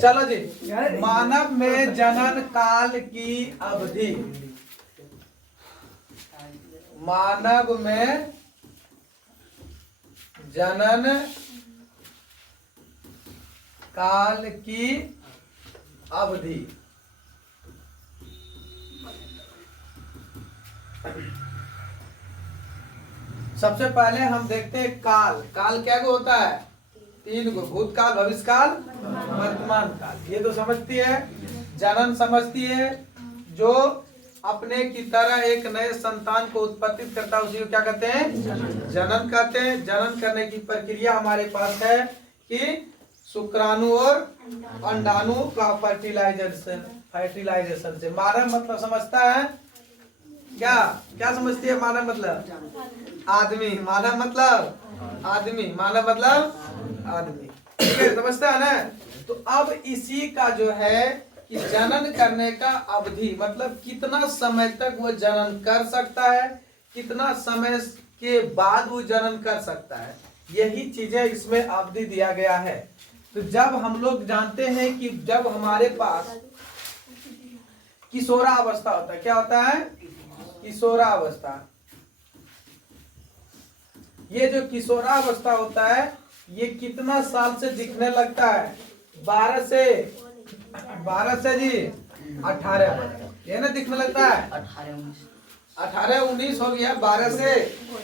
चलो जी, मानव में जनन काल की अवधि, मानव में जनन काल की अवधि। सबसे पहले हम देखते हैं काल। काल क्या को होता है? 3 को, भूतकाल, भविष्यकाल, वर्तमान काल। ये तो समझती है। जनन समझती है, जो अपने की तरह एक नए संतान को उत्पत्ति करता है, उसी को क्या कहते हैं? जनन कहते हैं। जनन करने की प्रक्रिया हमारे पास है कि शुक्राणु और अंडाणु का फर्टिलाइजेशन से। मानव मतलब समझता है क्या? क्या समझती है मानव मतलब? आदमी। मानव मतलब आदमी। मानव मतलब आदमी। ठीक है, समझता है ना? तो अब इसी का जो है कि जनन करने का अवधि मतलब कितना समय तक वो जनन कर सकता है, कितना समय के बाद वो जनन कर सकता है, यही चीजें इसमें अवधि दिया गया है। तो जब हम लोग जानते हैं कि जब हमारे पास किशोरावस्था होता है, क्या होता है? किशोरावस्था। ये जो किशोरावस्था होता है, ये कितना साल से दिखने लगता है? 12 से जी 18 वर्ष, ये ना दिखने लगता है। 18-19 हो गया, 12 से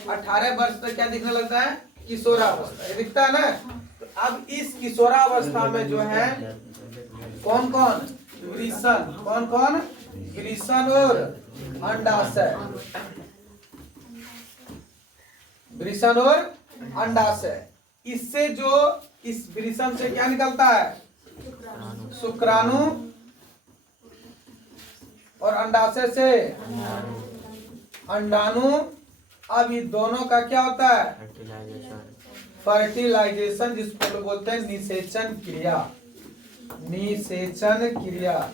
18 वर्ष तक क्या दिखने लगता है? किशोरावस्था, ये दिखता है ना। तो अब इस किशोरावस्था में जो है कौन कौन? वृषण। कौन कौन? वृषण और अंडाशय। वृषण और अंडाशय। इससे जो इस वृषण से क्या निकलता है? शुक्राणु। और अंडाशय से अंडाणु। अब ये दोनों का क्या होता है? फर्टिलाइजेशन, जिसको लोग बोलते हैं निषेचन क्रिया। निषेचन क्रिया।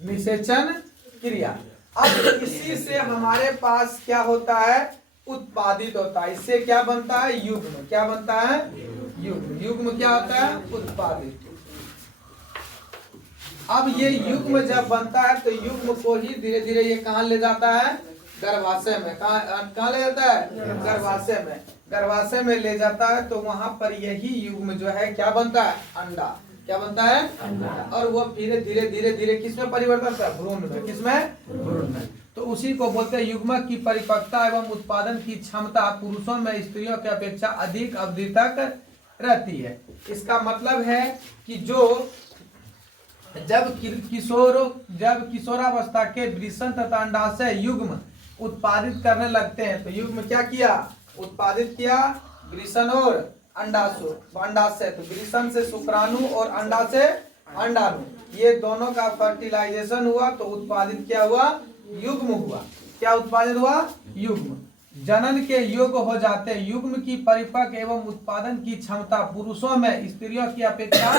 निषेचन क्रिया। अब इसी से हमारे पास क्या होता है? उत्पादित होता है। इससे क्या बनता है? युग्म। क्या बनता है? युग्म। युग्म क्या होता है? उत्पादित। अब ये युग्म जब बनता है तो युग्म को ही धीरे धीरे ये कहाँ ले जाता है? गर्भाशय में। कहाँ ले जाता है? गर्भाशय में। गर्भाशय में ले जाता है तो वहां पर यही युग्म जो है क्या बनता है? अंडा। क्या बनता है? अंडा। और वो धीरे धीरे धीरे धीरे किसमें परिवर्तन होता है? भ्रूण में। किसमें? भ्रूण में। तो उसी को बोलते हैं युग्मक की परिपक्वता एवं उत्पादन की क्षमता पुरुषों में स्त्रियों की अपेक्षा अधिक अवधि तक रहती है। इसका मतलब है कि जो जब किशोरावस्था के वृषण तथा अंडाशय युग्म उत्पादित करने लगते हैं तो युग्म क्या किया? उत्पादित किया वृषण और अंडाशय। तो वृषण से शुक्राणु और अंडा से अंडाणु, ये दोनों का फर्टिलाइजेशन हुआ तो उत्पादित क्या हुआ? युग्म हुआ। क्या उत्पादित हुआ? युग्म। जनन के योग्य हो जाते हैं। युग्म की परिपक्व एवं उत्पादन की क्षमता पुरुषों में स्त्रियों की अपेक्षा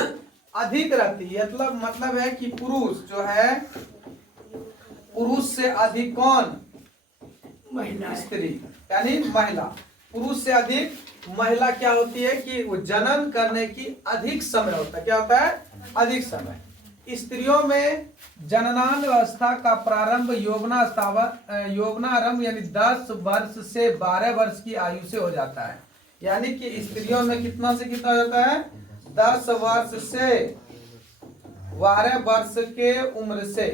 अधिक रहती है। मतलब है कि पुरुष जो है, पुरुष से अधिक कौन? महिला। स्त्री यानी महिला। पुरुष से अधिक महिला क्या होती है कि वो जनन करने की अधिक समय होता है। क्या होता है? अधिक समय। स्त्रियों में जननावस्था का प्रारंभ यौवनारंभ यानी 10 वर्ष से 12 वर्ष की आयु से हो जाता है। यानी कि स्त्रियों में कितना से कितना होता है? 10 वर्ष से 12 वर्ष के उम्र से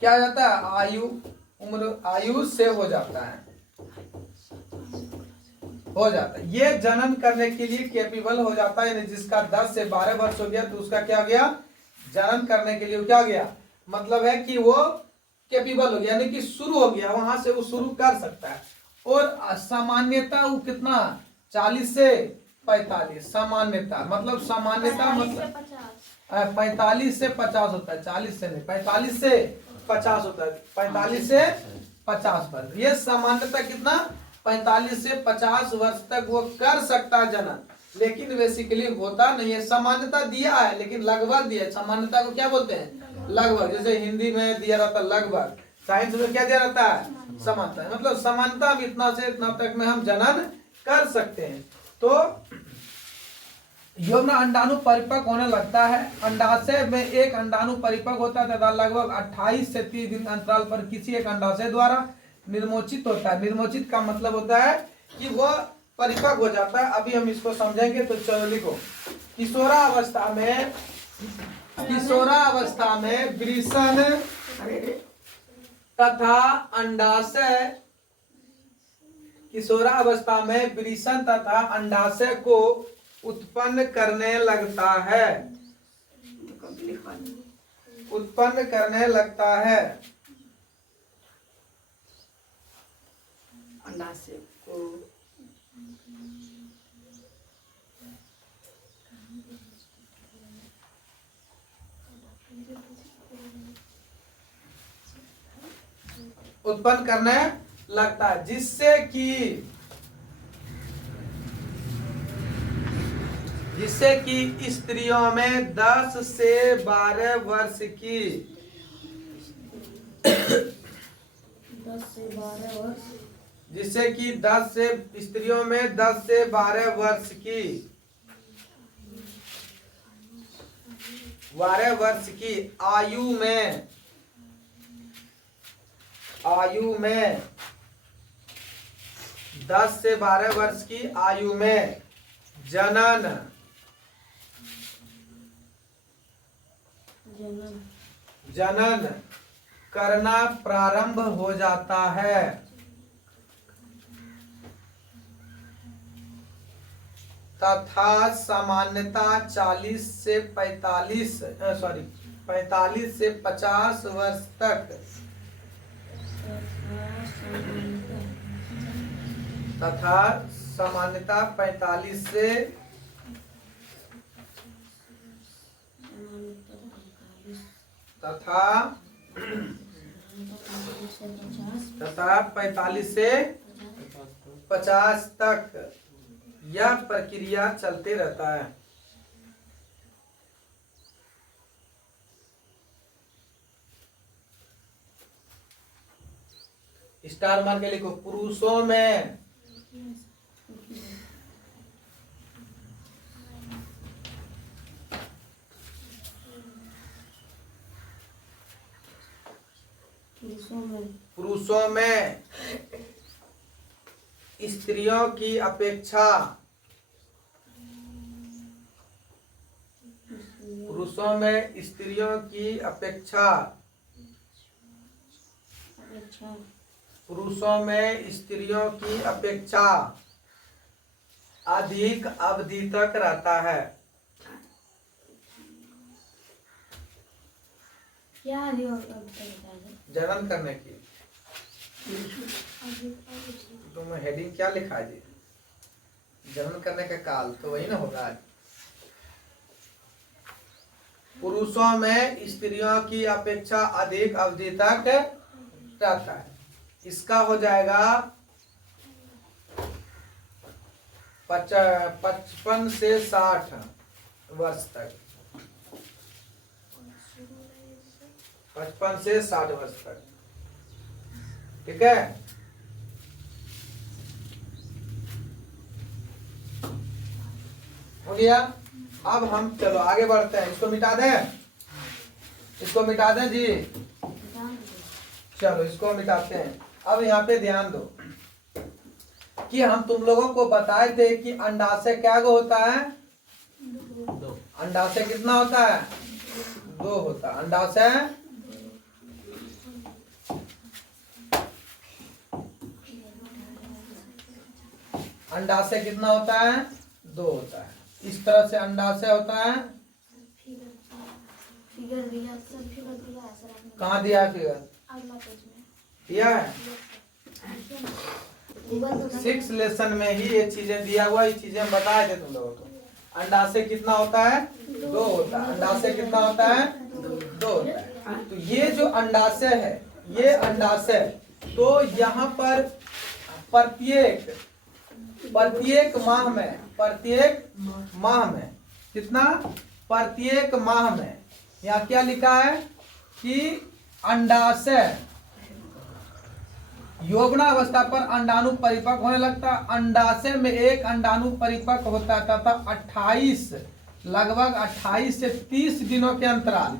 क्या हो जाता है? आयु से हो जाता है। ये जनन करने के लिए कैपेबल हो जाता है। यानी जिसका 10 से 12 वर्ष हो गया तो उसका क्या हो गया? जनन करने के लिए क्या हो गया? मतलब है कि वो कैपेबल हो गया, यानी कि शुरू हो गया, वहां से वो शुरू कर सकता है। और सामान्यता वो कितना? 40 से 45। सामान्यता मतलब 45 से 50 होता है। 40 से नहीं, 45 से 50 होता है। 45 से 50 वर्ष। ये सामान्यता कितना? 45 से 50 वर्ष तक वो कर सकता है जनन। लेकिन बेसिकली होता नहीं है। सामान्यता दिया है लेकिन लगभग दिया है। सामान्यता को क्या बोलते हैं? लगभग। जैसे हिंदी में दिया रहता है लगभग, साइंस में क्या दिया रहता है? समानता। मतलब समानता हम इतना से इतना तक में हम जनन कर सकते हैं। तो यौन अंडाणु परिपक्व होने लगता है। अंडाशय में एक अंडाणु परिपक्व होता है तथा लगभग 28 से 30 दिन अंतराल पर किसी एक अंडाशय द्वारा निर्मोचित होता है। निर्मोचित का मतलब होता है कि वह परिपक्व हो जाता है। अभी हम इसको समझेंगे, तो चलो लिखो। किशोरावस्था में वृषण तथा अंडाशय, किशोरावस्था में वृषण तथा अंडाशय को उत्पन्न करने लगता है। उत्पन्न करने लगता है। अंडाशय को उत्पन्न करने लगता है, जिससे कि स्त्रियों में 10 से 12 वर्ष की 10 से 12 वर्ष, जिससे कि 10 से स्त्रियों में 10 से 12 वर्ष की 12 वर्ष की आयु में 10 से 12 वर्ष की आयु में जनन करना प्रारंभ हो जाता है। तथा सामान्यता 45 से 50 वर्ष तक तथा सामान्यता 45 से 50 तक यह प्रक्रिया चलते रहता है। स्टार मार के लिखो। पुरुषों में स्त्रियों की अपेक्षा अधिक अवधि तक रहता है। क्या जनन करने की। तो मैं हेडिंग क्या लिखा है जी? जनन करने का काल, तो वही ना होगा। पुरुषों में स्त्रियों की अपेक्षा अधिक अवधि तक रहता है। इसका हो जाएगा 55 से 60 वर्ष तक। 55 से 60 वर्ष तक, ठीक है। हो गया। अब हम चलो आगे बढ़ते हैं। इसको मिटा दें जी। चलो इसको मिटाते हैं। अब यहाँ पे ध्यान दो कि हम तुम लोगों को बताए थे कि अंडाशय क्या होता है? अंडाशय कितना होता है? 2 होता है। अंडाशय कितना होता है? 2 होता है। इस तरह से अंडाशय होता है। कहाँ दिया है फिगर? दिया है 6 लेसन में ही ये चीजें दिया हुआ। ये चीजें बताए थे तुम लोगों को। अंडाशय कितना होता है? 2 होता है। अंडाशय कितना होता है? 2 होता है। तो ये जो अंडाशय है, ये अंडाशय, तो यहाँ पर प्रत्येक प्रत्येक माह में। कितना? प्रत्येक माह में। यहाँ क्या लिखा है कि अंडाशय यौवनावस्था पर अंडाणु परिपक्व होने लगता। अंडाशय में एक अंडाणु परिपक्व होता तथा 28 लगभग 28 से 30 दिनों के अंतराल।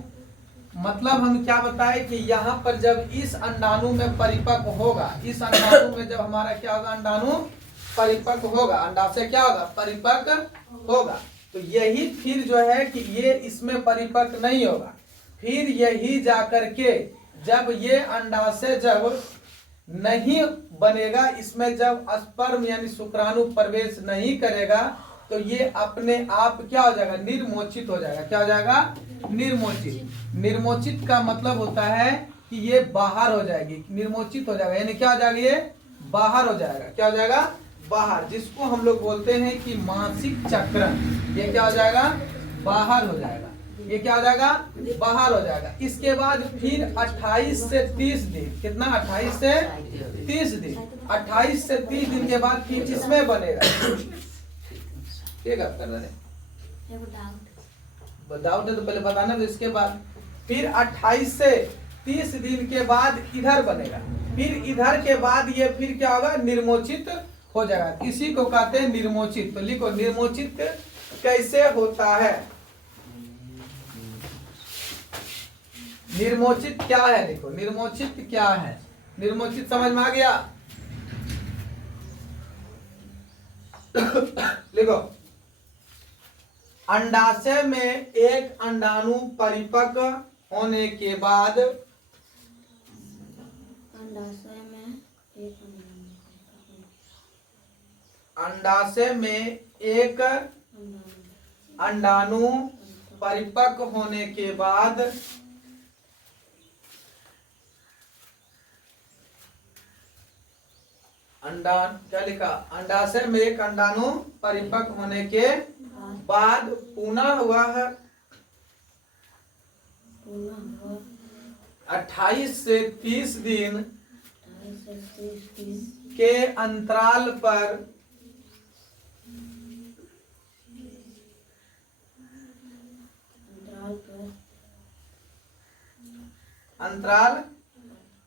मतलब हम क्या बताए कि यहाँ पर जब इस अंडाणु में परिपक्व होगा, इस अंडाणु में जब हमारा क्या होगा, अंडाणु परिपक्व होगा, अंडाशय क्या होगा, परिपक्व होगा, तो यही फिर जो है कि ये इसमें परिपक्व नहीं होगा। फिर यही जाकर के जब ये अंडाशय जब नहीं बनेगा, इसमें जब स्पर्म यानी शुक्राणु प्रवेश नहीं करेगा, तो ये अपने आप क्या हो जाएगा, निर्मोचित हो जाएगा। क्या हो जाएगा? निर्मोचित। निर्मोचित का मतलब होता है कि ये बाहर हो जाएगी, निर्मोचित हो जाएगा, यानी क्या हो जाएगा, ये बाहर हो जाएगा। क्या हो जाएगा? बाहर, जिसको हम लोग बोलते हैं कि मासिक चक्रण। ये क्या हो जाएगा? बाहर हो जाएगा। ये क्या हो जाएगा? बाहर हो जाएगा। इसके बाद फिर 28 से 30 दिन, कितना? 28 से 30 दिन। 28 से 30 दिन के बाद फिर इसमें बनेगा। क्या कर रहे हैं? डाउट है तो पहले बताना, तो इसके बाद फिर 28 से 30 दिन के बाद इधर बनेगा। फिर इधर के बाद ये फिर क्या होगा, निर्मोचित हो जाएगा। इसी को कहते हैं निर्मोचित। तो लिखो, निर्मोचित कैसे होता है? निर्मोचित क्या है? देखो, निर्मोचित क्या है? निर्मोचित समझ में आ गया? लिखो, अंडाशय में एक अंडाणु परिपक्व होने के बाद, अंडाशय में एक अंडाशय में एक अंडाणु परिपक्व होने के बाद क्या लिखा? अंडाशय में एक अंडाणु परिपक्व होने के बाद पुनः वह 28 से 30 दिन के अंतराल पर अंतराल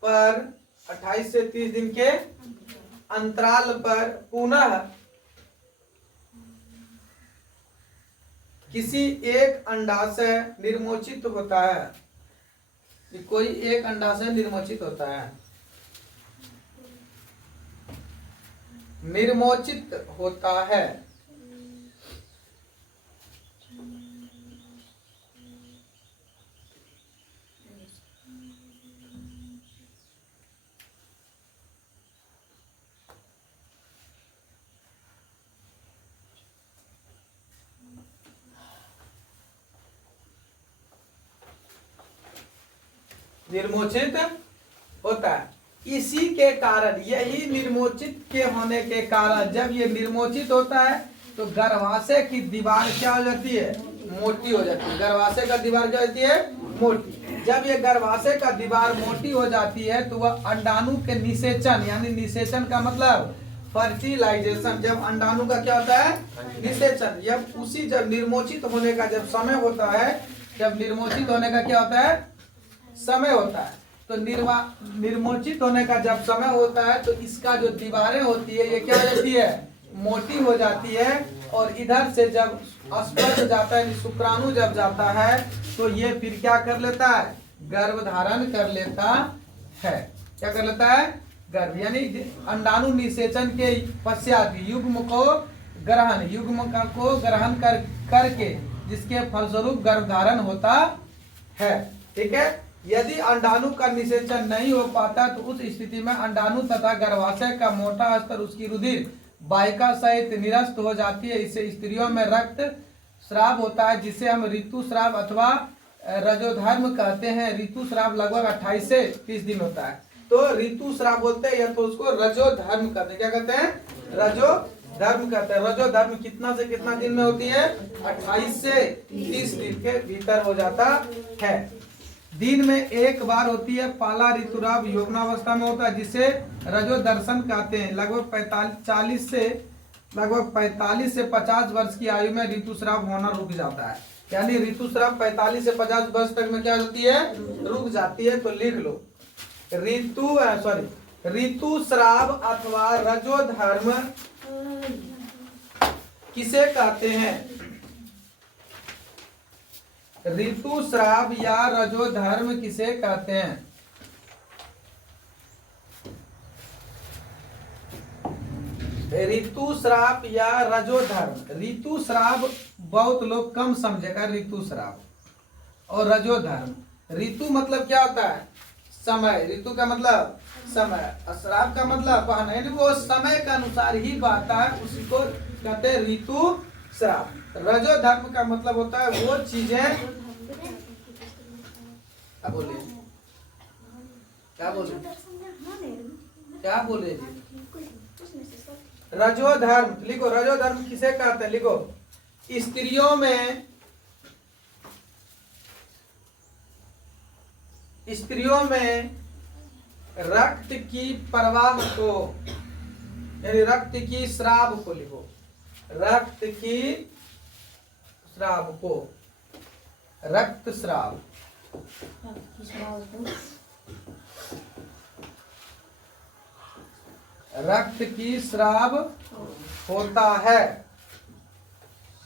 पर 28 से 30 दिन के अंतराल पर पुनः किसी एक अंडाशय निर्मोचित होता है। कोई एक अंडाशय निर्मोचित होता है, निर्मोचित होता है। निर्मोचित होता है। इसी के कारण, यही निर्मोचित के होने के कारण, जब ये निर्मोचित होता है तो गर्भाशय की दीवार क्या हो जाती है, मोटी हो जाती है। गर्भाशय का दीवार क्या होती है, मोटी। जब ये गर्भाशय का दीवार मोटी हो जाती है तो वह अंडाणु के निषेचन, यानी निषेचन का मतलब फर्टिलाइजेशन, जब अंडाणु का क्या होता है, निषेचन, जब निर्मोचित होने का जब समय होता है, जब निर्मोचित होने का क्या होता है, समय होता है, तो निर्मोचित होने का जब समय होता है तो इसका जो दीवारें होती है ये क्या हो जाती है, मोटी हो जाती है। और इधर से जब स्पर्म जाता है, शुक्राणु जब जाता है, तो ये फिर क्या कर लेता है, गर्भ धारण कर लेता है। क्या कर लेता है, गर्भ, यानी अंडाणु निषेचन के पश्चात युग्म को ग्रहण करके जिसके फलस्वरूप गर्भ धारण होता है। ठीक है। यदि अंडाणु का निषेचन नहीं हो पाता तो उस स्थिति में अंडाणु तथा गर्भाशय का मोटा स्तर उसकी रुधिर वाहिका सहित निरस्त हो जाती है। इससे स्त्रियों में रक्त स्राव होता है, जिसे हम ऋतुस्राव अथवा रजोधर्म कहते हैं। ऋतुस्राव लगभग 28 से 30 दिन होता है, तो ऋतुस्राव बोलते हैं, या तो उसको रजोधर्म कहते हैं। क्या कहते हैं, रजोधर्म कहते हैं। रजोधर्म कितना से कितना दिन में होती है, 28 से 30 दिन के भीतर हो जाता है। दिन में एक बार होती है। पहला ऋतुस्राव यौवनावस्था में होता है, जिसे रजो दर्शन कहते हैं। लगभग 40 से लगभग 45 से 50 वर्ष की आयु में ऋतुस्राव होना रुक जाता है। यानी ऋतुस्राव 45 से 50 वर्ष तक में क्या होती है, रुक जाती है। तो लिख लो ऋतुस्राव अथवा रजोधर्म किसे कहते हैं? ऋतुस्राव या रजोधर्म किसे कहते हैं? ऋतुस्राव या रजोधर्म। ऋतुस्राव बहुत लोग कम समझेगा ऋतुस्राव और रजोधर्म। ऋतु मतलब क्या होता है? समय। ऋतु का मतलब समय, स्राव का मतलब बहन, यानी वो समय के अनुसार ही बहता है, उसी को कहते हैं ऋतुस्राव। रजोधर्म का मतलब होता है वो चीजें, क्या बोले क्या बोले रजोधर्म लिखो। रजोधर्म किसे कहते हैं? लिखो स्त्रियों में रक्त की प्रवाह को, यानी रक्त की स्राव को, लिखो रक्त की स्राव को, रक्तस्राव। रक्त की स्राव होता है,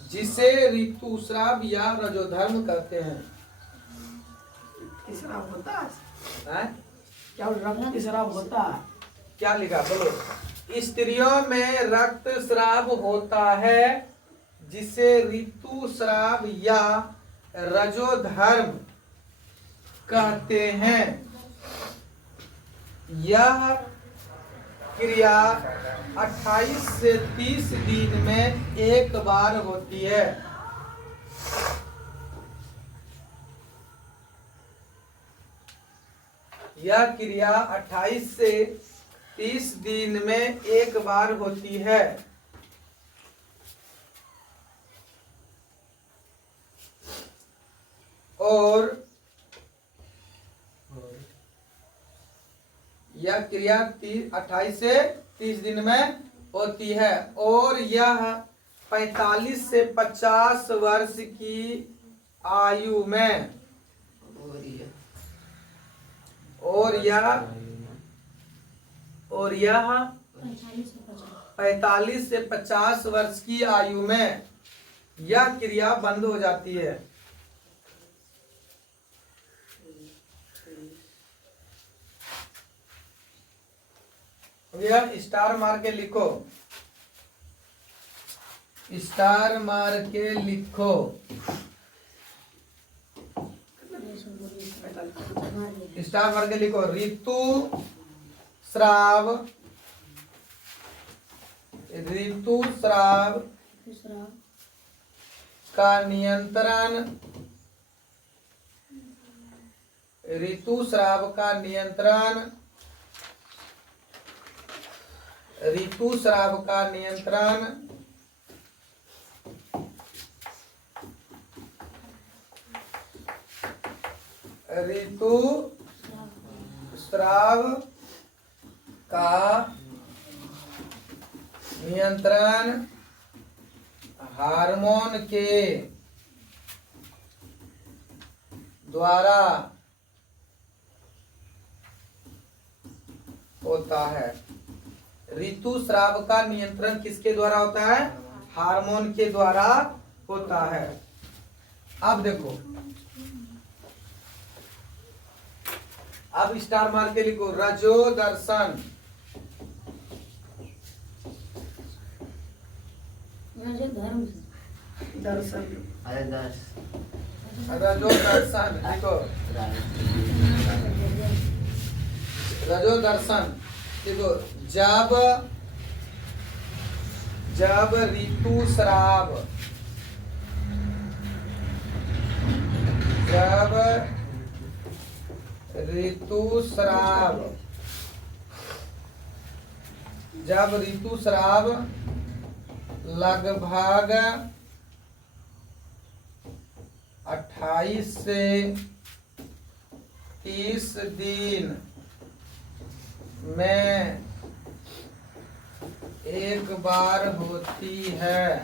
जिसे ऋतुस्राव या रजोधर्म कहते हैं। स्राव होता है? क्या रक्त स्राव होता है? क्या लिखा बोलो? स्त्रियों में रक्त स्राव होता है, जिसे ऋतुस्राव या रजोधर्म कहते हैं। यह क्रिया 28 से 30 दिन में एक बार होती है। यह क्रिया 28 से 30 दिन में एक बार होती है। और यह क्रिया 28 से 30 दिन में होती है, और यह 45 से 50 वर्ष की आयु में, और यह 45 से 50 वर्ष की आयु में यह क्रिया बंद हो जाती है। यह स्टार मार के लिखो, स्टार मार के लिखो। स्टार मार के लिखो। ऋतुस्राव का नियंत्रण, ऋतुस्राव का नियंत्रण, ऋतुस्राव का नियंत्रण ऋतुस्राव का नियंत्रण हार्मोन के द्वारा होता है। ऋतुस्राव का नियंत्रण किसके द्वारा होता है? हार्मोन के द्वारा होता है। अब देखो, अब स्टार मार के लिखो रजो दर्शन। रजो दर्शन लिखो। रजो दर्शन देखो। जब ऋतुस्राव, जब ऋतुस्राव लगभग 28 से 30 दिन में एक बार होती है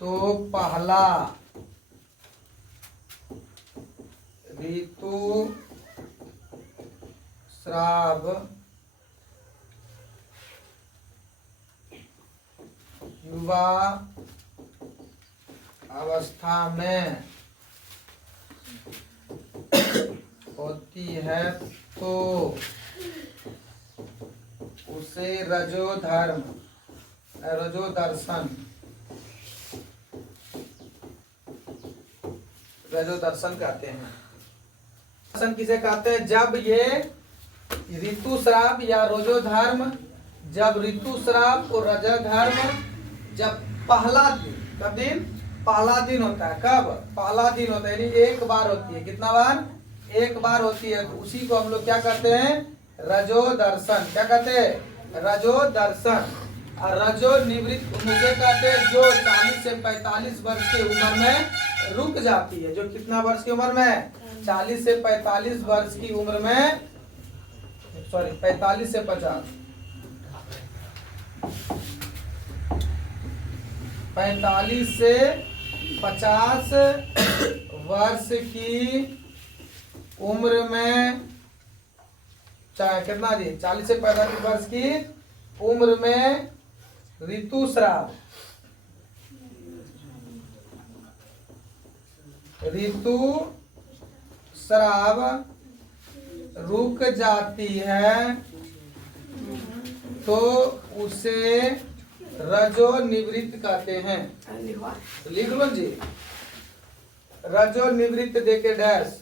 तो पहला ऋतु स्राव युवा अवस्था में होती है तो उसे रजोधर्म रजोदर्शन कहते हैं। दर्शन किसे कहते हैं? जब ये ऋतुस्राव या रजोधर्म, जब ऋतुस्राव और रजोधर्म जब पहला दिन, कब दिन? पहला दिन होता है। कब? पहला दिन होता है, यानी एक बार होती है। कितना बार? एक बार होती है। तो उसी को हम लोग क्या कहते हैं? रजोदर्शन। क्या कहते हैं? रजोदर्शन। और रजो निवृत्त मुझे कहते हैं जो 40 से 45 वर्ष की उम्र में रुक जाती है। जो कितना वर्ष की उम्र में? 40 से 45 वर्ष की उम्र में, सॉरी 45 से 50, 45 से 50 वर्ष की उम्र में, चाहे कितना जी? 40 से 45 वर्ष की उम्र में ऋतुस्राव रुक जाती है तो उसे रजो निवृत्त कहते हैं। लिख लो जी, रजो निवृत्त देके डैश,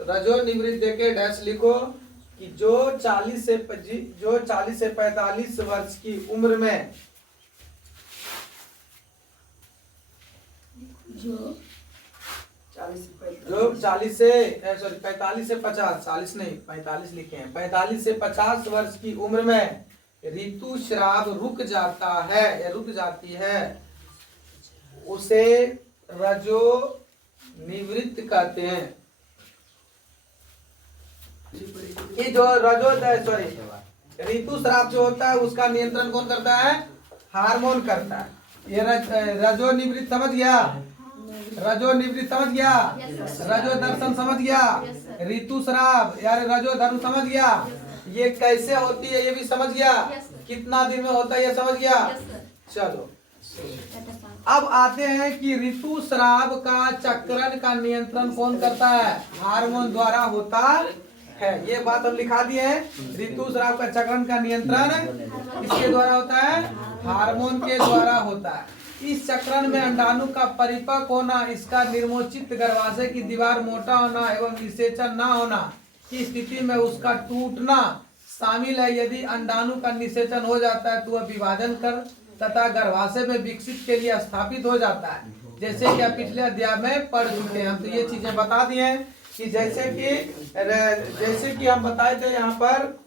रजो निवृत्त देके डैश लिखो कि जो 40 से 45 वर्ष की उम्र में, जो 40 से 45 से 50, 40 नहीं 45 लिखे हैं, 45 से 50 वर्ष की उम्र में ऋतुस्राव रुक जाता है या रुक जाती है, उसे रजो निवृत्त कहते हैं। ये जो ऋतुस्राव जो होता है उसका नियंत्रण कौन करता है? हार्मोन करता है। ये रजो निवृत्त समझ गया? रजो निवृत्त समझ गया? रजो दर्शन समझ गया? ऋतुस्राव यार रजो धर्म समझ गया? ये कैसे होती है ये भी समझ गया? कितना दिन में होता है ये समझ गया? चलो अब आते हैं कि ऋतुस्राव का चक्रण का नियंत्रण कौन करता है? हार्मोन द्वारा होता है। ये बात हम लिखा दिए हैं। ऋतुस्राव का चक्रण का नियंत्रण किसके द्वारा होता है? हार्मोन के द्वारा होता है। इस चक्रण में अंडाणु का परिपक्व होना, इसका निर्मोचित गर्भाशय की दीवार मोटा होना एवं निषेचन न होना की स्थिति में उसका टूटना शामिल है। यदि अंडाणु का निषेचन हो जाता है तो वह विभाजन कर तथा गर्भाशय में विकसित के लिए स्थापित हो जाता है। जैसे कि आप पिछले अध्याय में पढ़ चुके हैं, हम तो ये चीजें बता दिए हैं कि जैसे कि हम बताए थे यहाँ पर,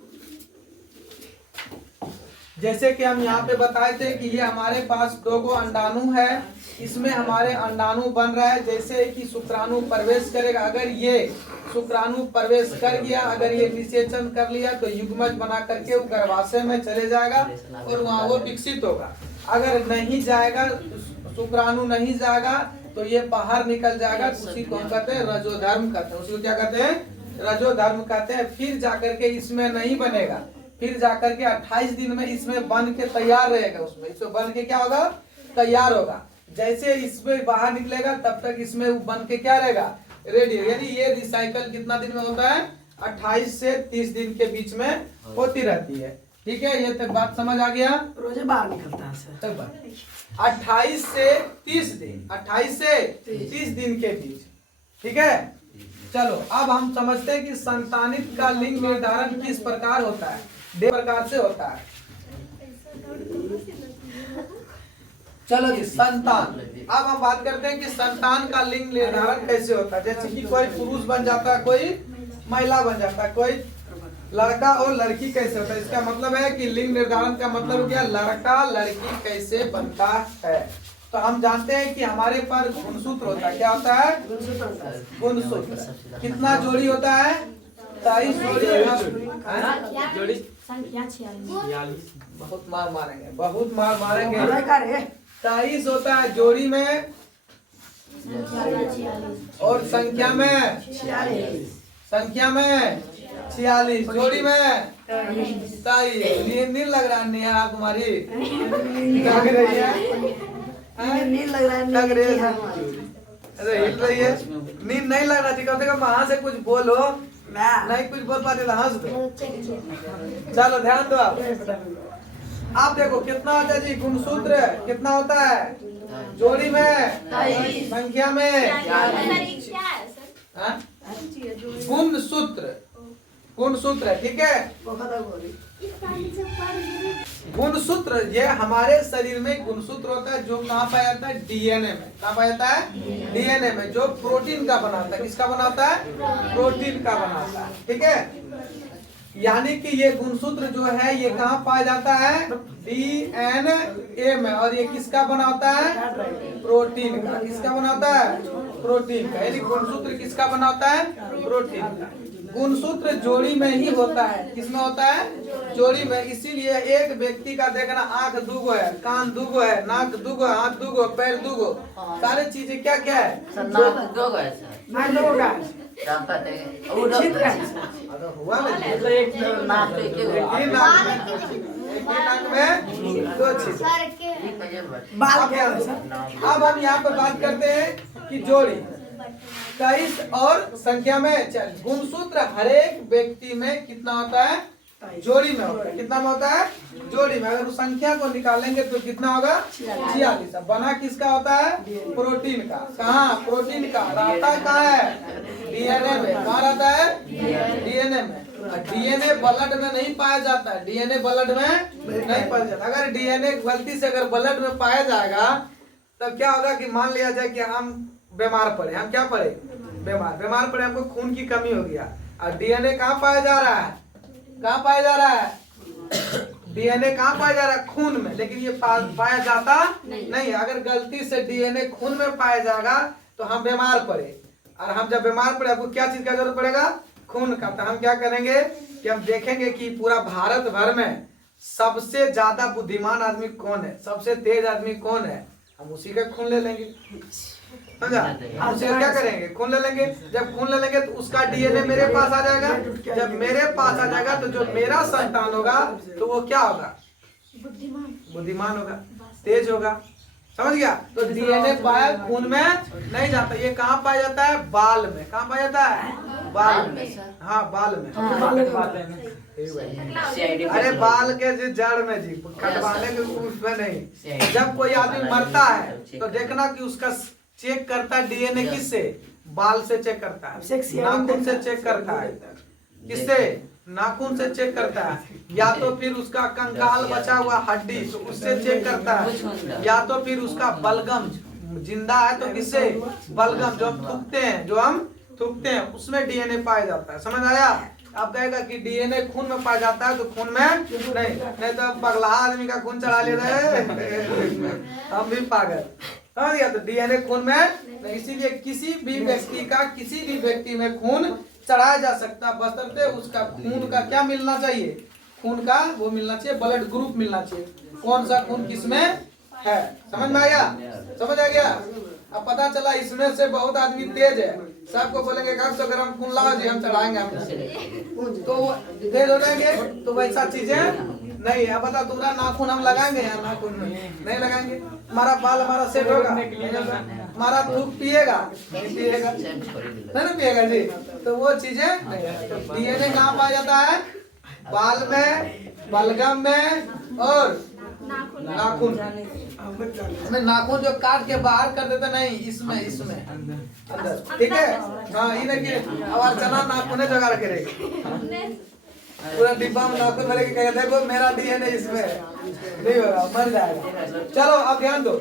जैसे कि हम यहाँ पे बताए थे कि ये हमारे पास 2 अंडाणु है, इसमें हमारे अंडाणु बन रहा है। जैसे कि शुक्राणु प्रवेश करेगा, अगर ये शुक्राणु प्रवेश कर गया, अगर ये निषेचन कर लिया तो युग्मज बना करके वो गर्भाशय में चले जाएगा और वहाँ वो विकसित होगा। अगर नहीं जाएगा, शुक्राणु नहीं जाएगा तो ये बाहर निकल जाएगा। उसी को हम कहते हैं रजोधर्म कहते हैं। उसी को क्या कहते हैं? रजोधर्म कहते हैं। फिर जाकर के इसमें नहीं बनेगा, फिर जाकर के 28 दिन में इसमें बन के तैयार रहेगा। उसमें इसमें बन के क्या होगा? तैयार होगा। जैसे इसमें बाहर निकलेगा तब तक इसमें बन के क्या रहेगा? रेडी। यानी ये रिसाइकल कितना दिन में होता है? 28 से 30 दिन के बीच में होती रहती है। ठीक है, ये तक बात समझ आ गया? रोजे बाहर निकलता है सर। तक बात 28 से 30 दिन, 28 से 30 दिन के बीच। ठीक है, चलो अब हम समझते हैं कि संतानित का लिंग निर्धारण किस प्रकार होता है। 2 प्रकार से होता है। चलो जी, संतान। अब हम बात करते हैं कि संतान का लिंग निर्धारण कैसे होता है। जैसे कि कोई पुरुष बन जाता है, कोई महिला बन जाता है, कोई लड़का और लड़की कैसे होता है। इसका मतलब है कि लिंग निर्धारण का मतलब हो गया लड़का लड़की कैसे बनता है। तो हम जानते हैं कि हमारे पर गुणसूत्र होता है। क्या होता है? गुणसूत्र। कितना जोड़ी होता है? 23 जोड़ी। संख्या 46 बहुत मार मारेंगे, बहुत मार मारेंगे। अरे का रे 23 होता है जोड़ी में और संख्या में 46 जोड़ी में 23। नींद लग रहा है नेहा तुम्हारी? लग रही है? नींद लग रहा है लग रही है? हमारी। अरे हिल रही है, नींद नहीं लग रहा थी। कम से कम वहां से कुछ बोलो, नहीं कुछ बोल पाते तो हंस दो। चलो ध्यान दो आप देखो कितना होता है जी गुणसूत्र, कितना होता है जोड़ी में, संख्या में, हाँ? गुणसूत्र, गुणसूत्र, ठीक है। गुणसूत्र ये हमारे शरीर में गुणसूत्र होता है जो कहाँ पाया जाता है? डीएनए में। कहाँ पाया जाता है? डीएनए में, जो प्रोटीन का बनाता है। किसका बनाता है? प्रोटीन का बनाता है, ठीक है। यानी कि ये गुणसूत्र जो है ये कहाँ पाया जाता है? डीएनए में। और ये किसका बनाता है? प्रोटीन का। किसका बनाता है? प्रोटीन का। यानी गुणसूत्र किसका बनाता है? प्रोटीन का। गुणसूत्र जोड़ी में ही होता है। किसमें होता है? जोड़ी में। इसीलिए एक व्यक्ति का देखना आंख दुगो है, कान दुगो है, नाक दुगो है, हाथ दुगो, पैर दुगो, सारी चीजें क्या क्या है? हुआ ना? एक ही नाक में दो चीज। अब हम यहाँ पर बात करते हैं कि जोड़ी 23 और संख्या में गुणसूत्र हर एक व्यक्ति में कितना होता है? जोड़ी में होता है। कितना में होता है? जोड़ी में। अगर उस संख्या को निकालेंगे तो कितना होगा? 46। अब बना किसका होता है? प्रोटीन का। कहाँ? प्रोटीन का। रहता कहाँ है? डीएनए में। कहाँ रहता है? डीएनए में। डीएनए ब्लड में नहीं पाया जाता है। डीएनए ब्लड में नहीं पाया जाता। अगर डीएनए गलती से अगर ब्लड में पाया जाएगा तब क्या होगा कि मान लिया जाए कि हम बीमार पड़े। हम क्या पड़े? बीमार पड़े, हमको खून की कमी हो गया। और डीएनए कहाँ पाया जा रहा है? कहाँ पाया जा रहा है? डीएनए कहाँ पाया जा रहा है? खून में। लेकिन ये पाया जाता नहीं। अगर गलती से डीएनए खून में पाया जाएगा तो हम बीमार पड़े, और हम जब बीमार पड़े आपको क्या चीज का जरूरत पड़ेगा? खून का। तो हम क्या करेंगे कि हम देखेंगे कि पूरा भारत भर में सबसे ज्यादा बुद्धिमान आदमी कौन है, सबसे तेज आदमी कौन है, हम उसी का खून ले लेंगे। समझा? हम उसे क्या करेंगे? खून ले लेंगे। जब खून ले लेंगे तो उसका डीएनए मेरे पास आ जाएगा। जब मेरे पास आ जाएगा तो जो मेरा संतान होगा तो वो क्या होगा? बुद्धिमान होगा, तेज होगा। समझ गया? तो डीएनए पाया खून में नहीं जाता। ये कहाँ पाया जाता है? बाल में। कहाँ पाया जाता है? बाल में। हाँ, बाल में। अरे बाल के जी जड़ में जी, कटवाने के उसमें नहीं। जब कोई आदमी मरता है तो देखना कि उसका चेक करता है डीएनए किससे? बाल से चेक करता है, नाखून से चेक करता है। किससे? नाखून से चेक करता है। या तो फिर उसका कंकाल बचा हुआ हड्डी तो उससे चेक करता है, या तो फिर उसका बलगम जिंदा है तो किससे? बलगम जो हम थूकते हैं उसमें डीएनए पाया जाता है। समझ आया? आप कहेगा कि डीएनए खून में पाया जाता है तो खून में नहीं तो पगला आदमी का खून चढ़ा लेते हैं हम भी पागल। समझ गया? तो डीएनए खून में, इसीलिए किसी भी व्यक्ति का किसी भी व्यक्ति में खून चढ़ाया जा सकता, बशर्ते उसका खून का क्या मिलना चाहिए? खून का वो मिलना चाहिए, ब्लड ग्रुप मिलना चाहिए। कौन सा खून किसमें है? समझ में आ गया? समझ आ गया? अब पता चला इसमें से बहुत आदमी तेज है, सबको बोलेंगे कब अगर हम खून लाओ जी हम चढ़ाएंगे तो तेज हो जाएंगे। तो वैसा चीजें नहीं है। बता तुम्हारा नाखून हम लगाएंगे या नाखून में नहीं लगाएंगे। हमारा बाल हमारा सेट होगा, हमारा थूक पिएगा नहीं पिएगा, नहीं पिएगा जी। तो वो चीजें नहीं। डीएनए कहाँ पाया जाता है? बाल में, बलगम में और नाखून में। नाखून जो काट के बाहर कर देते नहीं, इसमें अंदर, ठीक है। हाँ, ये नहीं कि अब चना नाखून जगह रखे रहेगी, पूरा डिब्बा में नाखून भरे के कहेगा देखो मेरा डीएनए इसमें नहीं होगा, मर जाएगा। चलो अब ध्यान दो।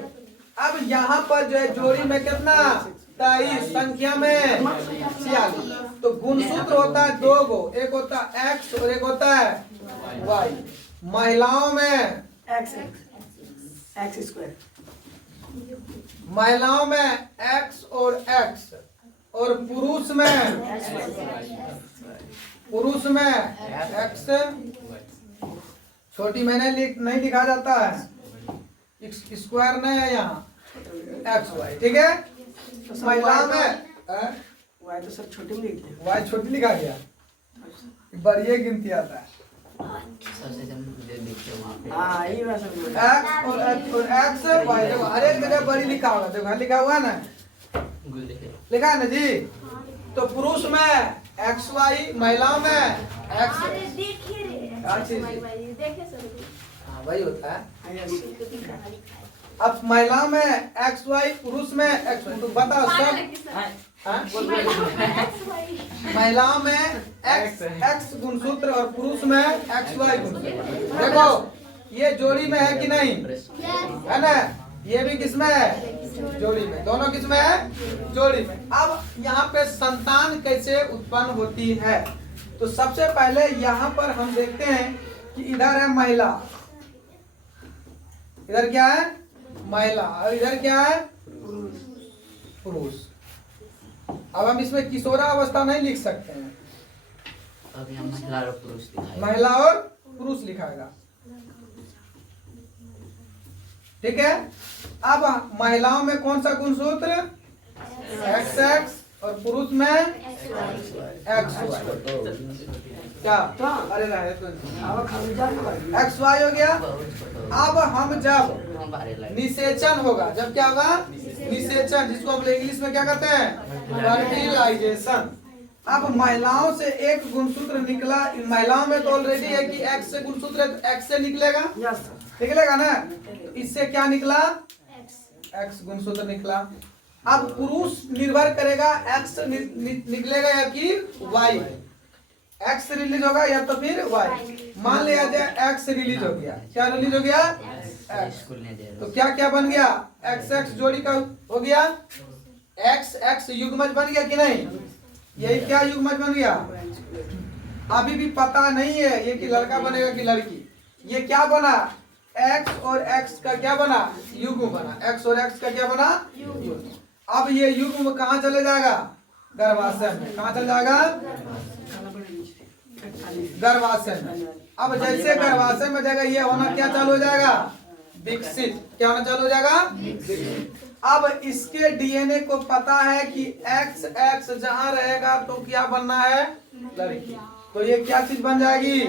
अब यहाँ पर जो है जोड़ी में कितना? 23, संख्या में 46। तो गुणसूत्र होता है दो गो, एक होता है एक्स और एक होता है वाई। महिलाओं में एक्स स्क्वायर, महिलाओं में एक्स और एक्स, और पुरुष में एक्स छोटी मैंने नहीं लिखा जाता है, स्क्वायर नहीं है यहाँ, एक्स वाई, ठीक है। महिला में वाई तो सब छोटे में लिख दिया। वाई छोटी लिखा गया, बड़ी गिनती आता है। सबसे देखते वहाँ पे हाँ यही मैं सब बोल एक्स और एक्स वाई, देखो हर एक जगह बड़ी लिखा होगा, देखो यहाँ लिखा हुआ है ना, लिखा है ना जी। तो पुरुष में एक्स वाई, महिलाओं में एक्स। हाँ वही होता है। अब महिलाओं में एक्स वाई, पुरुष में एक्स वाई, तो बताओ सब। हाँ? महिलाओं में एक्स एक्स गुणसूत्र और पुरुष में एक्स वाई गुणसूत्र। देखो ये जोड़ी में है कि नहीं, है ना। ये भी किसमें है, जोड़ी में, दोनों किसमें है, जोड़ी में। अब यहाँ पे संतान कैसे उत्पन्न होती है, तो सबसे पहले यहाँ पर हम देखते हैं कि इधर है महिला, इधर क्या है महिला, और इधर क्या है पुरुष। अब हम इसमें किशोरा अवस्था नहीं लिख सकते हैं, अब यहाँ महिला और पुरुष दिखाई। महिला और पुरुष लिखाएगा, ठीक है। अब महिलाओं में कौन सा गुणसूत्र, एक्स एक्स, और पुरुष में एक्स वाई। क्या अरे एक्स वाई हो गया। अब हम जब निषेचन होगा, जब क्या होगा निषेचन, जिसको हम इंग्लिश में क्या कहते हैं, फर्टिलाइजेशन। अब महिलाओं से एक गुणसूत्र निकला, महिलाओं में तो ऑलरेडी है कि एक्स से गुणसूत्र है, तो एक्स से निकलेगा, निकलेगा ना। तो इससे क्या निकला, एक्स गुणसूत्र निकला। अब पुरुष निर्भर करेगा एक्स निकलेगा या कि वाई, एक्स रिलीज होगा या तो फिर वाई। मान लिया जाए एक्स रिलीज हो गया, क्या रिलीज हो गया, एक्स। तो क्या क्या बन गया, एक्स एक्स जोड़ी का हो गया, एक्स एक्स युग्मज बन गया कि नहीं, यही क्या युग्मज बन गया। अभी भी पता नहीं है ये कि लड़का बनेगा कि लड़की, ये क्या बना, एक्स और एक्स का क्या बना, युग्म बना, एक्स और एक्स का क्या बना, युग्म। अब ये युग्म कहाँ चले जाएगा, गर्भाशय में, कहाँ चले जाएगा, गर्भाशय में। अब जैसे गर्भाशय में जाएगा, ये होना क्या चालू हो जाएगा, विकसित, क्या होना चालू हो जाएगा, विकसित। अब इसके डीएनए को पता है कि एक्स एक्स जहाँ रहेगा तो क्या बनना है, लड़की। तो ये क्या चीज बन जाएगी,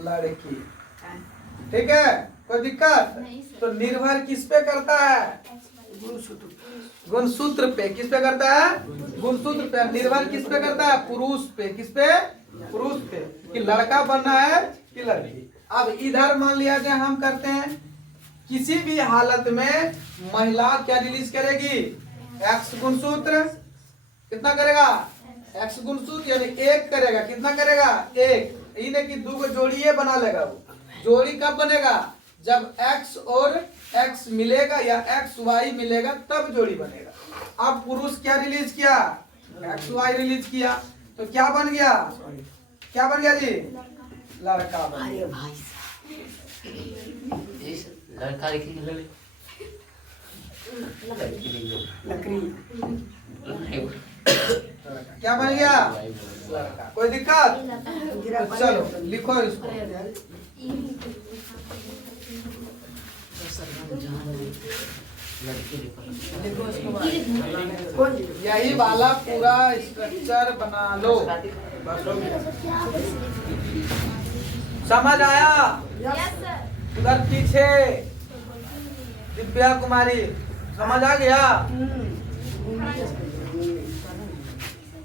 लड़की, ठीक है। कोई दिक्कत, तो निर्भर किस पे करता है, गुणसूत्र पे। किस पे करता है, गुणसूत्र पे। निर्भर किस पे करता है, पुरुष पे। किस पे, पुरुष पे, कि लड़का बनना है कि लड़की। अब इधर मान लिया जाए हम करते हैं, किसी भी हालत में महिला क्या रिलीज करेगी, एक्स गुणसूत्र। कितना करेगा, एक्स गुणसूत्र यानी एक करेगा, कितना करेगा, एक। इन्हें कि दो जोड़ी बना लेगा। वो जोड़ी कब बनेगा, जब एक्स और एक्स मिलेगा या एक्स वाई मिलेगा तब जोड़ी बनेगा। अब पुरुष क्या रिलीज किया, एक्स वाई रिलीज किया, तो क्या बन गया, क्या बन गया जी, लड़का बन गया। लड़का लिखेंगे, लकड़ी क्या बन गया, लड़का। कोई दिक्कत, तो चलो लिखो इसको। यही वाला पूरा स्ट्रक्चर बना लो, बस हो गया। समझ आया, उधर पीछे दिव्या कुमारी, समझ आ गया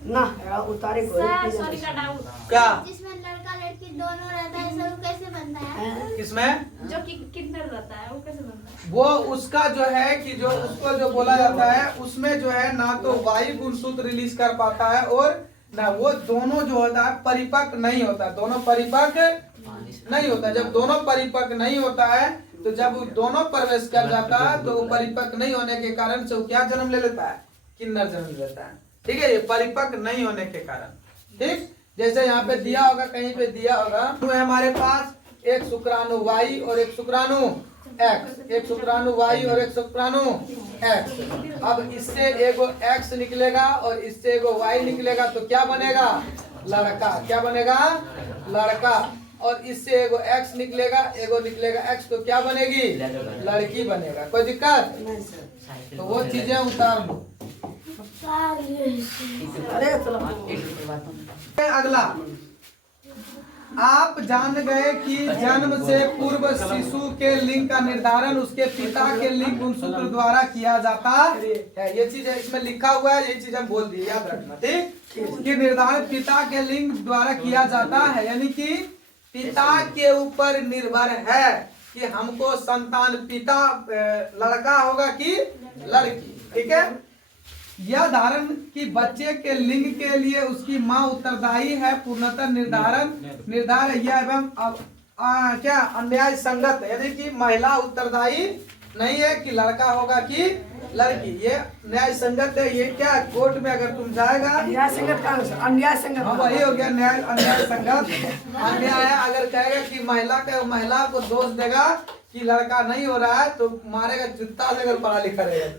ना, उतारे सॉरी का डाउट, क्या, जिसमें लड़का लड़की दोनों रहता है, सब कैसे बनता है, किसमें, जो कि किन्नर रहता है वो कैसे बनता है, वो उसका जो है कि जो उसको जो बोला जाता है उसमें जो है ना तो वायु गुणसूत्र रिलीज कर पाता है और ना वो दोनों जो होता है परिपक्व नहीं होता, दोनों परिपक्व नहीं होता। जब दोनों परिपक्व नहीं होता है तो जब वो दोनों प्रवेश कर जाता है तो वो परिपक्व नहीं होने के कारण से वो क्या जन्म ले लेता है, किन्नर जन्म लेता है, ठीक है। ये परिपक्व नहीं होने के कारण, ठीक। जैसे यहाँ पे दिया होगा, कहीं पे दिया होगा, तो हमारे पास एक शुक्राणु वाई और एक शुक्राणु एक्स, एक शुक्राणु वाई और एक शुक्राणु एक्स। अब इससे एगो एक्स निकलेगा और इससे एगो वाई निकलेगा तो क्या बनेगा, लड़का। क्या बनेगा, लड़का। और इससे एगो एक्स निकलेगा, एगो निकलेगा एक्स, तो क्या बनेगी? लड़की बनेगा। कोई दिक्कत? नहीं सर। तो वो चीजें उतार लो। अरे चलो अगला, आप जान गए कि जन्म से पूर्व शिशु के लिंग का निर्धारण उसके पिता के लिंग गुणसूत्र द्वारा किया जाता है। ये चीज इसमें लिखा हुआ है, ये चीज हम बोल दिए, याद रखना। ठीक, कि निर्धारण पिता के लिंग द्वारा किया जाता है, यानी कि पिता के ऊपर निर्भर है कि हमको संतान पिता लड़का होगा कि लड़की। ठीक है, यह धारण कि बच्चे के लिंग के लिए उसकी माँ उत्तरदायी है पूर्णतः निर्धार यह एवं क्या अन्याय संगत है, यानी कि महिला उत्तरदायी नहीं है कि लड़का होगा कि लड़की, ये न्याय संगत है। ये क्या कोर्ट में अगर तुम जाएगा, अन्याय संगत का आंसर अन्याय संगत। हाँ वही हो गया न्याय, अन्याय संगत। अन्याय है अगर कहेगा कि महिला को दोष देगा कि लड़का नहीं हो रहा है तो मारेगा जूता से, अगर पढ़ा लिखा रहेगा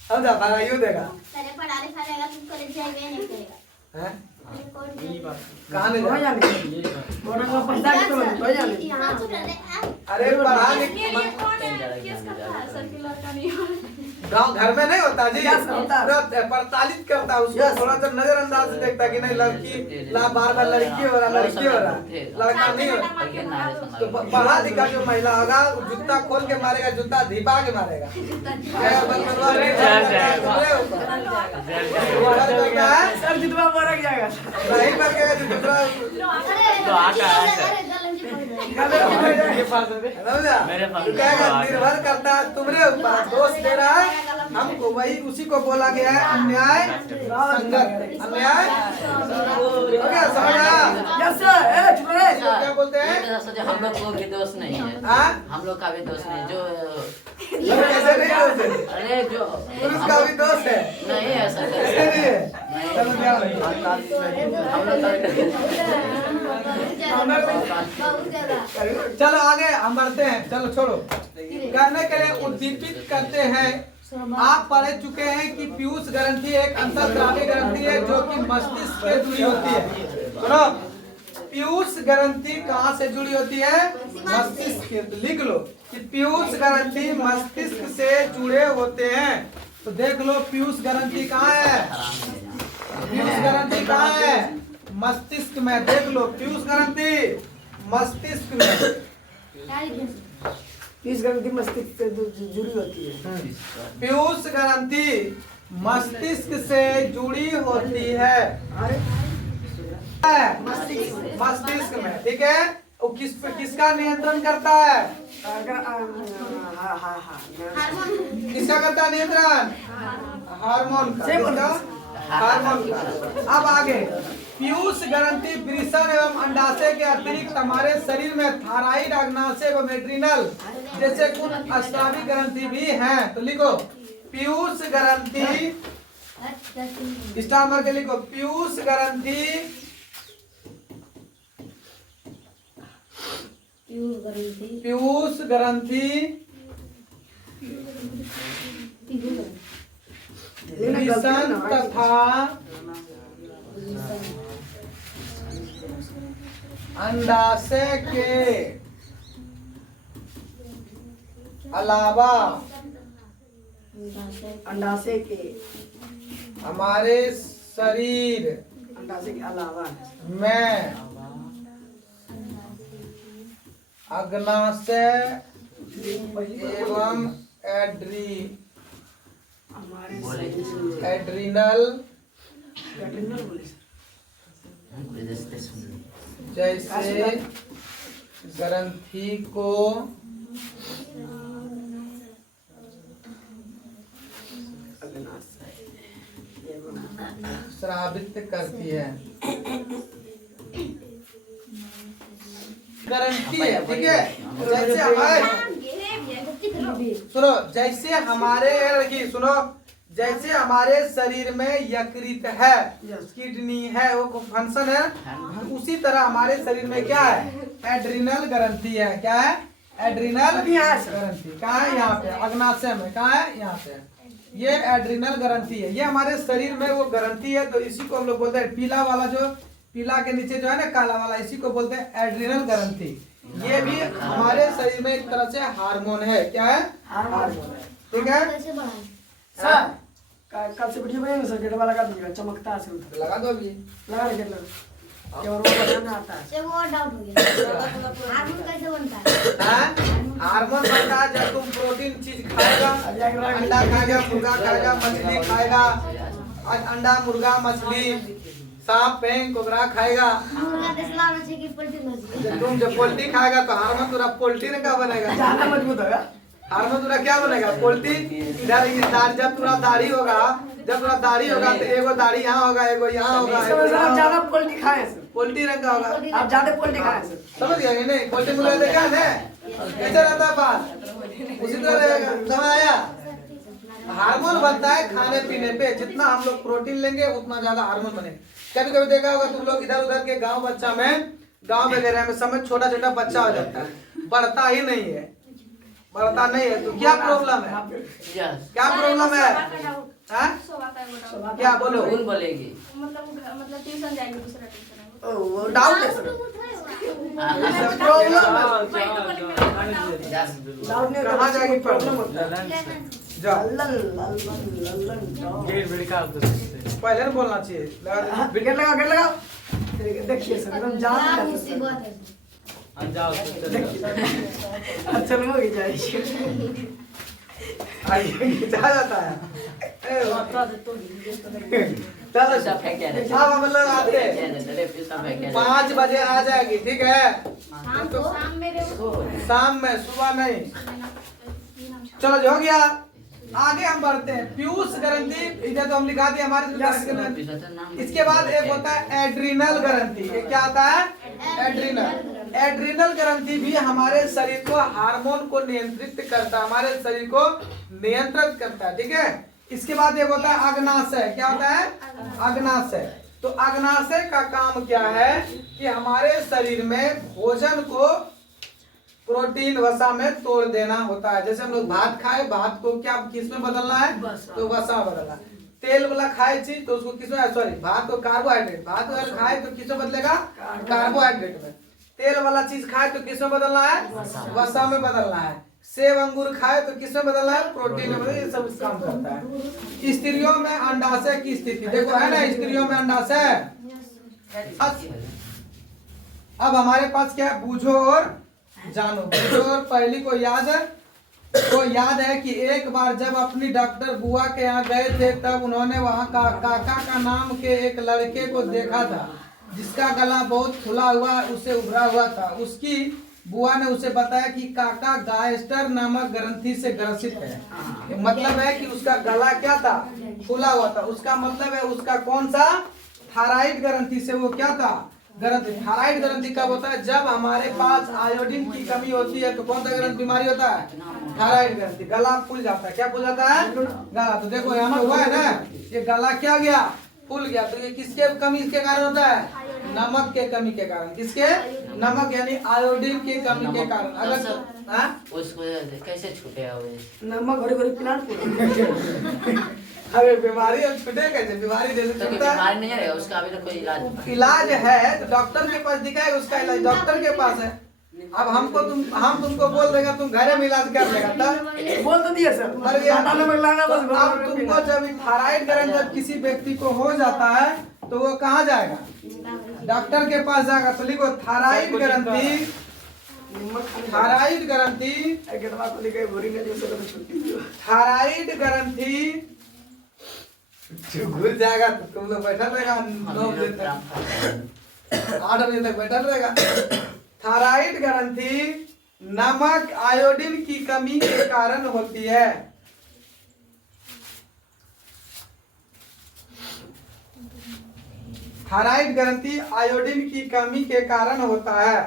समझा, भगाइयो देगा। पहले पढ़ा लिखा रहेगा तुम कॉलेज जाएगा नहीं करेगा। हैं? कहाँ कहाँ नहीं हो जाएगा? जाने बोर्ड में पढ़ता है तो हो जाने। यहाँ तो रहते हैं। अरे पढ़ा लिख गाँव घर में नहीं होता जी, Yes, होता है। पूरा प्रताड़ित करता है उसको, Yes. थोड़ा सा नजरअंदाज से देखता है कि नहीं लड़की बार बार लड़की हो रहा, लड़की हो रहा, लड़का नहीं हो रहा। तो पढ़ा लिखा जो महिला होगा वो जूता खोल के मारेगा, जूता धिपा के मारेगा। सर जितना मरक जाएगा। नहीं मरेगा जो दूसरा निर्भर करता है तुम्हारे ऊपर, दोष दे रहा है हमको, वही उसी को बोला गया है अन्याय संगत। अन्याय हो गया, समझ आया? Yes sir. ए चुप रहे। क्या बोलते हैं? हम लोग को भी दोष नहीं है, हाँ? हम लोग का भी दोष नहीं जो कैसे नहीं दोष है? अरे जो पुरुष का भी दोष है, नहीं है सर, ऐसे नहीं है। चलो ध्यान रखो। बहुत ज्यादा। चलो आगे हम बढ़ते हैं, चलो छोड़ो। करने के लिए उद्दीपित करते हैं। आप पढ़ चुके हैं कि पीयूष ग्रंथि एक अंतःस्रावी ग्रंथि है जो कि मस्तिष्क से जुड़ी होती है। सुनो, पीयूष ग्रंथि कहाँ से जुड़ी होती है? मस्तिष्क से। लिख लो कि पीयूष ग्रंथि मस्तिष्क से जुड़े होते हैं। तो देख लो पीयूष ग्रंथि कहाँ है? पीयूष ग्रंथि कहाँ है? मस्तिष्क में। देख लो पीयूष ग्रंथि मस्तिष्क में। इस ग्रंथि मस्तिष्क से जुड़ी होती है। पीयूष ग्रंथि मस्तिष्क से जुड़ी होती है। मस्तिष्क में, ठीक है। वो किसका नियंत्रण करता है? अगर किसका करता है नियंत्रण? हार्मोन का। किसका? हार्मोन का। अब आगे, पीयूष ग्रंथि वृषण एवं अंडाशय के अतिरिक्त हमारे शरीर में थायराइड, अग्नाशय एवं एड्रिनल जैसे कुछ अस्रावी ग्रंथि भी हैं। तो लिखो पीयूष ग्रंथि, स्टार मार के लिखो पीयूष ग्रंथि पीयूष ग्रंथि वृषण तथा अंडाशय के अलावा अंडाशय के हमारे शरीर अंडाशय के अलावा में अग्नाशय एवं हमारे एड्रिनल एड्रिनल बोले जैसे ग्रंथि को स्रावित करती है। ग्रंथि है, ठीक है। जैसे हमारे सुनो, जैसे हमारे सुनो, जैसे हमारे शरीर में यकृत है, किडनी है, वो फंक्शन है, उसी तरह हमारे शरीर में क्या है? एड्रिनल ग्रंथि है। क्या है? एड्रिनल ग्रंथि। कहाँ है? यहाँ पे अग्नाशय में। कहाँ है? यहाँ पे। ये एड्रिनल ग्रंथि है, ये हमारे शरीर में वो ग्रंथि है। तो इसी को हम लोग बोलते हैं, पीला वाला जो पीला के नीचे जो है ना काला वाला, इसी को बोलते हैं एड्रिनल ग्रंथि। ये भी हमारे शरीर में एक तरह से हार्मोन है। क्या है? हार्मोन। ठीक है कैसे बढ़ाएं? सर, कल से वीडियो बनाएंगे सर, गेट वाला का दीजिएगा, चमकता है सर, लगा दो अभी। लगा के गेट लगा, क्या वो बनाना आता है। एक और डाउट हो गया, हार्मोन कैसे बनता है? हाँ? हार्मोन बनता है जब तुम प्रोटीन चीज खाएगा, अंडा खाएगा, मुर्गा खाएगा, मछली खाएगा, अंडा मुर्गा मछली सांप पेंग कोबरा खाएगा। मुर्गा देसला होना चाहिए कि पोल्ट्री होना चाहिए? तुम जब पोल्ट्री खाएगा तो हार्मोन तुरा पोल्ट्री ने क्या बनेगा? ज्यादा मजबूत होगा। हार्मोन तुरा क्या बनेगा? पोल्ट्री। इधर जब तुरा दाढ़ी होगा, जब तुरा दाढ़ी होगा तो एगो दाढ़ी यहाँ होगा, एगो यहाँ होगा, इसका मतलब आप ज्यादा पोल्ट्री खाए सर, पोल्ट्री रंग का होगा। आप ज्यादा पोल्ट्री खाए सर। समझ गया कि नहीं? पोल्ट्री मुर्गा देखा है? कैसे रहता है बात? उसी तरह रहेगा। समझ आया? हार्मोन बनता है खाने पीने पे, जितना हम लोग प्रोटीन लेंगे उतना ज्यादा हार्मोन बनेगा। कभी कभी देखा होगा तुम लोग इधर उधर के गांव बच्चा में, गांव वगैरह में समय छोटा छोटा बच्चा हो जाता है, बढ़ता ही नहीं है, बढ़ता नहीं है। तो क्या प्रॉब्लम है? यस क्या प्रॉब्लम है? हाँ? क्या बोलो? कौन बोलेगी? मतलब ट्यूशन जाएंगे दूसरा ट्यूशन वो डाउट है सर। डाउट नहीं कहाँ जाएगी प्रॉब्लम होता है। जाओ, पहले नहीं बोलना चाहिए। लगा दो। विकेट लगा, गेट लगाओ। देखिए सर, एकदम जान बड़ा है मुसीबत सर। है अच्छा हो गई जाए। आगे जा जाता है। ए, चलो पैसा फेंक दे। अब हम लोग आते हैं। 5 बजे आ जाएगी, ठीक है? शाम को शाम में, सुबह नहीं। चलो जो हो गया, आगे हम बढ़ते हैं। पीयूष ग्रंथि, इधर तो हम लिखा दिए हमारे। इसके बाद एक होता है एड्रिनल ग्रंथि। ये क्या आता है? एड्रिनल। एड्रिनल ग्रंथि भी हमारे शरीर को, हार्मोन को नियंत्रित करता है, हमारे शरीर को नियंत्रित करता है, ठीक है? इसके बाद एक होता है अग्नाशय। क्या होता है? अग्नाशय। तो अग्नाशय का काम क्या है कि हमारे शरीर में भोजन को प्रोटीन वसा में तोड़ देना होता है। जैसे हम लोग भात खाए, भात को क्या किस में बदलना है? तो वसा में बदलना है। तेल वाला खाए चीज तो उसको किस में, सॉरी, भात को कार्बोहाइड्रेट, भात अगर खाए तो किस में बदलेगा? कार्बोहाइड्रेट में। तेल वाला चीज खाए तो किस में बदलना है? वसा में बदलना है। सेब अंगूर खाए तो किस में बदलना है? प्रोटीन में। ये सब काम करता है। स्त्रियों में अंडाशय की स्थिति देखो, है ना? स्त्रियों में अंडाशय। अब हमारे पास क्या है? बूझो और जानो। बूझो और पहली को याद है, तो याद है कि एक बार जब अपनी डॉक्टर बुआ के यहाँ गए थे, तब उन्होंने वहाँ का काका का नाम के एक लड़के को देखा था, जिसका गला बहुत खुला हुआ, उसे उभरा हुआ था। उसकी बुआ ने उसे बताया कि काका गायस्टर नामक ग्रंथि से ग्रसित है। मतलब है कि उसका गला क्या था? खुला हुआ था। उसका मतलब है उसका कौन सा? थायराइड ग्रंथि से वो क्या था? ग्रंथि। थायराइड ग्रंथि कब होता है? जब हमारे पास आयोडीन की कमी होती है। तो कौन सा ग्रंथि बीमारी होता है? थायराइड ग्रंथि। गला फूल जाता है। क्या फूल जाता है? गला। तो देखो यहाँ पे हुआ है ना, ये गला क्या गया? फूल गया। तो ये किसके कमी के कारण होता है? नमक के कमी के कारण। किसके? नमक यानी आयोडीन की कमी के कारण। अगर हाँ? उसको कैसे छूटेगा वो? नमक घड़ी घड़ी पिलाना पूरा। अरे बीमारी अब छूटे कैसे? बीमारी जैसे तो छूटता है। बीमारी नहीं है उसका, अभी तो कोई इलाज इलाज है तो डॉक्टर के पास दिखाएगा, उसका इलाज डॉक्टर के पास है। अब हम तुमको बोल देगा, तुम घरे में इलाज कर लेगा तब? बोल तो दिया सर, मर गया। आटा नमक लाना तो बस। अब तुमको जब थायराइड ग्रंथि जब किसी व्यक्ति को हो जाता है तो वो कहाँ जाएगा? डॉक्टर के पास जाएगा। तो लिखो थायराइड ग्रंथि। थायराइड ग्रंथि, थायराइड ग्रंथि घुल जाएगा तो तुम लोग बैठा रहेगा 9 बजे तक, 8 बजे तक बैठा रहेगा। थायराइड ग्रंथि नमक आयोडीन की कमी के कारण होती है। थायराइड ग्रंथि आयोडीन की कमी के कारण होता है।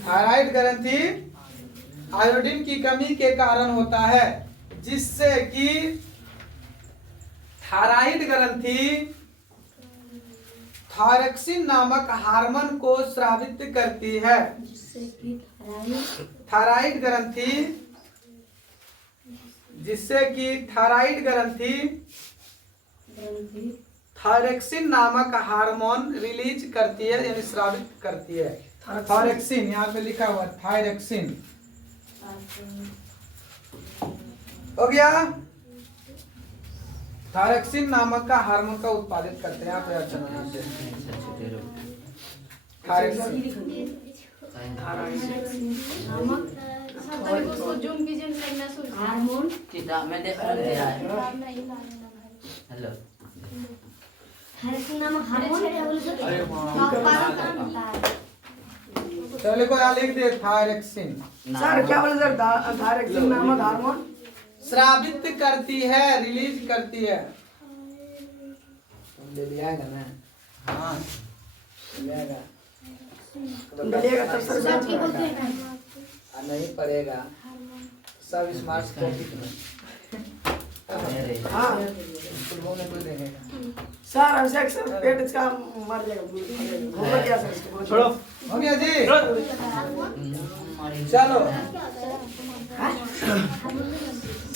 थायराइड ग्रंथि आयोडीन की कमी के कारण होता है, जिससे कि थायराइड ग्रंथि थायरॉक्सिन नामक हार्मोन को स्रावित करती है। थायराइड ग्रंथि, जिससे कि थायराइड ग्रंथि थायरॉक्सिन नामक हार्मोन रिलीज करती है यानी स्रावित करती है। थायरॉक्सिन यहाँ पे लिखा हुआ है थायरॉक्सिन। हो गया। थायरॉक्सिन नामक का हार्मोन का उत्पादित करते हैं। यहाँ पे अच्छा नाम से थायरॉक्सिन। तभी उसको जूम कीजिए लगना सुन हार्मोन किताब में देख दे रहा है। हेलो हार्मोन क्या बोले सर? उत्पादन कहाँ होता है? चलो को यहाँ लिख दे थायरॉक्सिन। सर क्या बोले सर? थायरॉक्सिन नामक हार्मोन स्रावित करती है, रिलीज करती है। तुम ले लिया ना? हाँ लिया तुम डलिएगा तब सर सब की बोलते हैं। नहीं पड़ेगा सब स्मार्ट कॉपी मेरे हाँ में कोई देखेगा। सर अभिषेक सर पेट इसका मर जाएगा। होगा क्या सर इसको? छोड़ो। हो गया जी। मरी चलो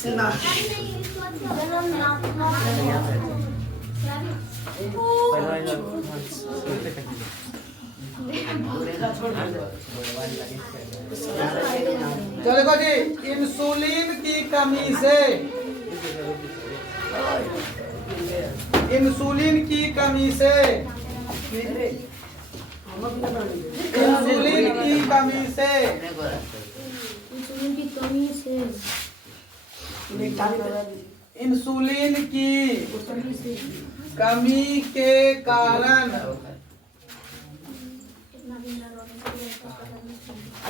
ना चलो देखो जी, इंसुलिन की कमी से इंसुलिन की कमी से इंसुलिन की कमी से अपने को रखते इंसुलिन की कमी से इंसुलिन की कमी के कारण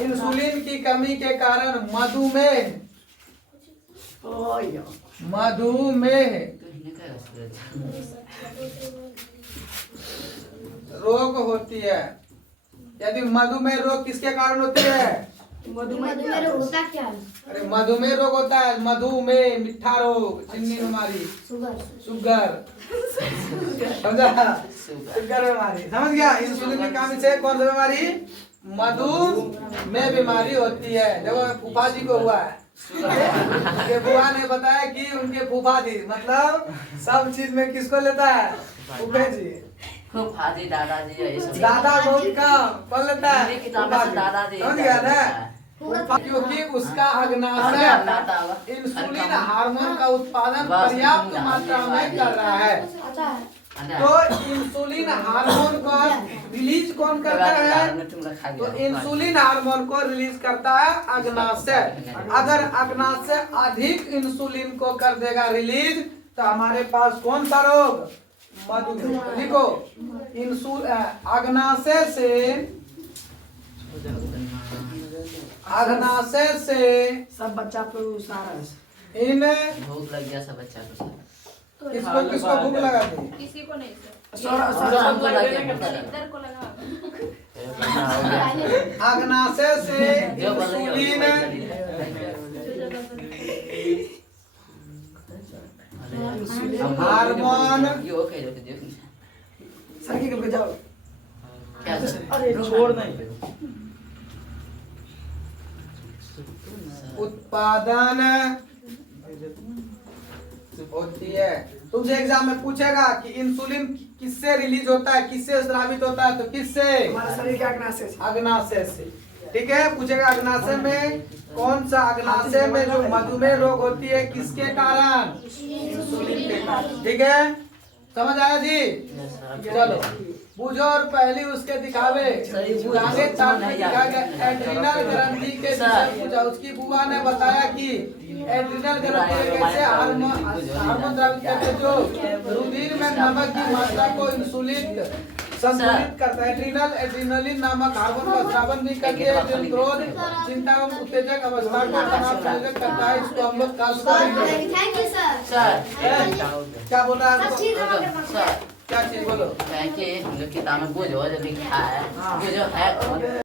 इंसुलिन की कमी के कारण मधुमेह मधुमेह रोग होती है। यदि मधुमेह रोग किसके कारण होती है? मधुमेह रोग होता क्या है? अरे मधुमेह रोग होता है, मधुमेह मिठा रोग, चीनी बीमारी, शुगर समझा? शुगर बीमारी समझ गया। इंसुलिन की कमी से कौन सी बीमारी? मधुमेह बीमारी होती है। देखो फूफा जी को हुआ है, उनके बुआ ने बताया कि उनके फूफा जी मतलब सब चीज में किसको लेता है? फूफे जी। फूफाजी दादाजी ये सब दादा बहुत कम कौन लेता है? मेरी किताब फूफा में जी। दादाजी समझ गया ना? क्योंकि उसका अग्नाशय इंसुलिन हार्मोन का उत्पादन पर्याप्त मात्रा में कर रहा है। तो इंसुलिन हार्मोन को रिलीज कौन करता है? तो इंसुलिन हार्मोन को रिलीज करता है अग्नाशय। अगर अग्नाशय अधिक इंसुलिन को कर देगा रिलीज तो हमारे पास कौन सा रोग? मधुमेह। देखो अग्नाशय से सब बच्चा पे सारा इन भूख लग गया सब बच्चा को। किसको किसको भूख लगा थी? किसी को नहीं सर। सर हमको लग गया इधर को लगा। अग्नाशय से जो बोल रही हो, इंसुलिन हार्मोन यो ओके रुक जाओ। सर की करके जाओ। क्या सर? अरे छोड़ नहीं। उत्पादन होती है। तुमसे एग्जाम में पूछेगा कि इंसुलिन किससे रिलीज होता है, किससे स्रावित होता है, तो किससे? हमारे शरीर के अग्नाशय से। अग्नाशय से। ठीक है, पूछेगा अग्नाशय में कौन सा? अग्नाशय में जो मधुमेह रोग होती है किसके कारण? इंसुलिन के कारण। ठीक है, समझ आया जी? चलो बुझो और पहली उसके दिखावे आगे चार्ट में दिखा गया एड्रिनल ग्रंथि के विषय पूछा। उसकी बुआ ने बताया कि एड्रिनल ग्रंथि कैसे हार्मोन द्रावित करके जो रुधिर में नमक की मात्रा को इंसुलिन संतुलित करता है। एड्रिनलिन नामक हार्मोन का स्रावन भी करके जो क्रोध, चिंता एवं उत्तेजक अवस्था को तनाव संयोजक करता है। इसको हम लोग थैंक यू सर। सर क्या बोल रहा है? सर क्या चीज बोलो? क्या कि हम लोग किताब में बुझो जो लिखा है, बुझो है